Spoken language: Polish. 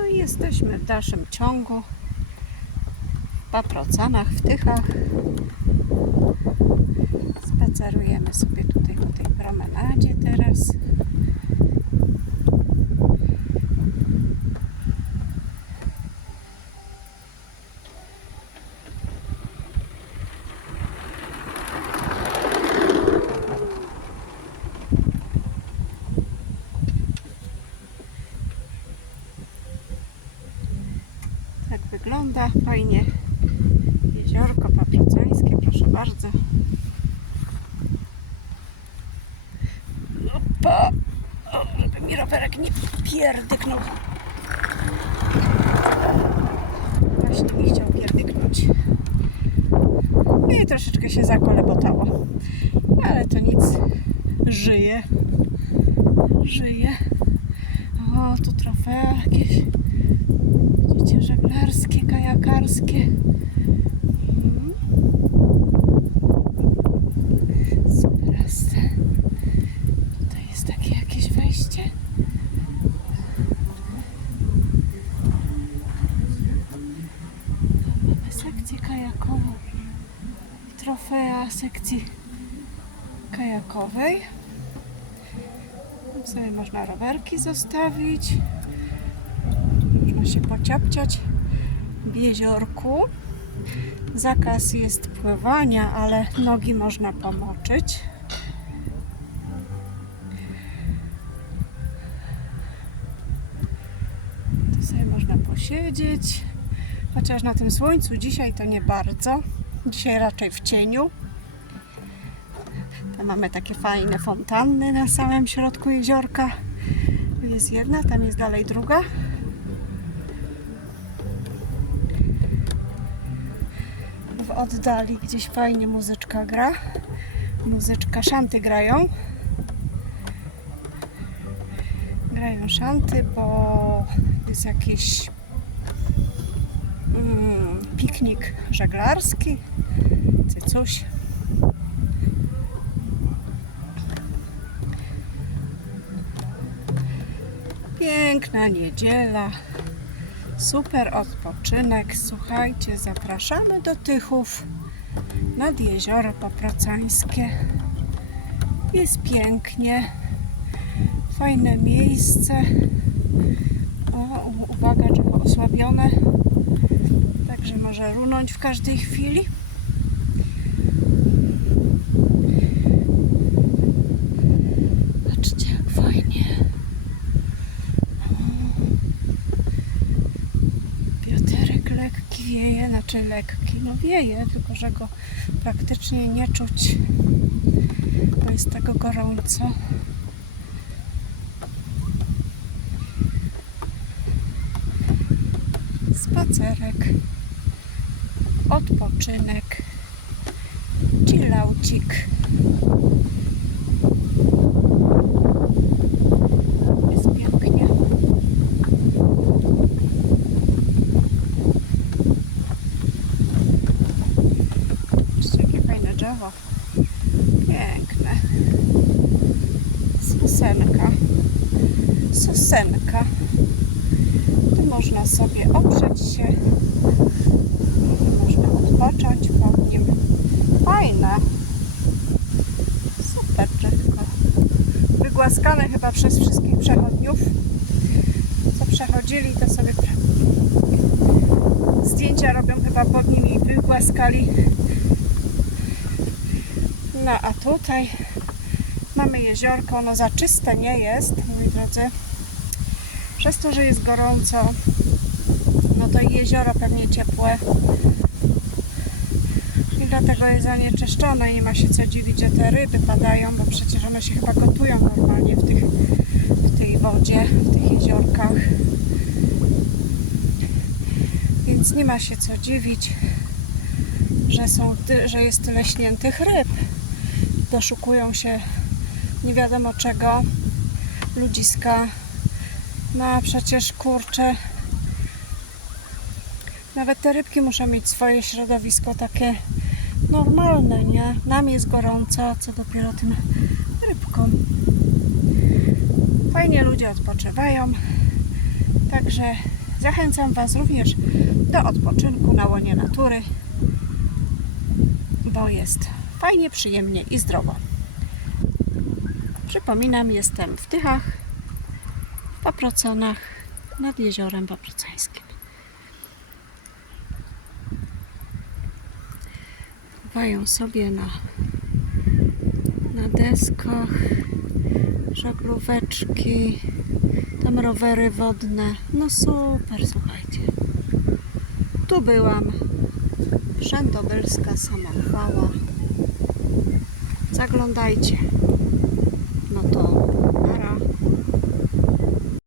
No i jesteśmy w dalszym ciągu. W Paprocanach, w Tychach. Spacerujemy sobie tutaj po tej promenadzie teraz. Wygląda fajnie. Jeziorko paprocańskie, proszę bardzo. Opa! O, żeby mi rowerek nie pierdyknął. Właśnie mi chciał pierdyknąć. I troszeczkę się zakolebotało. Ale to nic. Żyje. Żyje. O, tu trofea jakieś. Żeglarskie, kajakarskie. Mhm. Super. Tutaj jest takie jakieś wejście. Tu mamy sekcję kajakową. Trofea sekcji kajakowej. Sobie można rowerki zostawić. Się pociapciać w jeziorku. Zakaz jest pływania, ale nogi można pomoczyć. Tu sobie można posiedzieć. Chociaż na tym słońcu dzisiaj to nie bardzo. Dzisiaj raczej w cieniu. Tam mamy takie fajne fontanny na samym środku jeziorka. Jest jedna, tam jest dalej druga. Oddali gdzieś fajnie muzyczka gra. Muzyczka, szanty grają. Grają szanty, bo jest jakiś mm, piknik żeglarski, czy coś. Piękna niedziela, super odpoczynek. Słuchajcie, zapraszamy do Tychów nad jezioro Paprocańskie. Jest pięknie, fajne miejsce. O, uwaga, drzewo osłabione, także może runąć w każdej chwili. Lekki wieje, znaczy lekki, no wieje, tylko że go praktycznie nie czuć, bo jest tego gorąco. Spacerek, odpoczynek, chillaucik. Jest pięknie. Zobaczcie, jakie fajne Piękne. Sosenka. Sosenka. Tu można sobie oprzeć się. Można odpocząć pod nim. Fajne. Super drzewko. Wygłaskane chyba przez wszystkich przechodniów. Co przechodzili, to sobie zdjęcia robią chyba pod nim i wygłaskali. No a tutaj mamy jeziorko, ono za czyste nie jest, moi drodzy. Przez to, że jest gorąco, no to jezioro pewnie ciepłe. I dlatego jest zanieczyszczone i nie ma się co dziwić, że te ryby padają, bo przecież one się chyba gotują normalnie w, tych, w tej wodzie, w tych jeziorkach. Więc nie ma się co dziwić, że, są że jest tyle śniętych ryb. Doszukują się nie wiadomo czego, ludziska. No a przecież kurczę, nawet te rybki muszą mieć swoje środowisko takie normalne, nie? Nam jest gorąco, co dopiero tym rybkom. Fajnie ludzie odpoczywają, także Zachęcam Was również do odpoczynku na łonie natury, bo jest fajnie, przyjemnie i zdrowo. Przypominam, jestem w Tychach, w Paproconach, nad jeziorem Paprocańskim. Pływają sobie na, na deskach żaglóweczki, tam rowery wodne. No super, słuchajcie. Tu byłam. Wszędobylska samochwała. Zaglądajcie. No to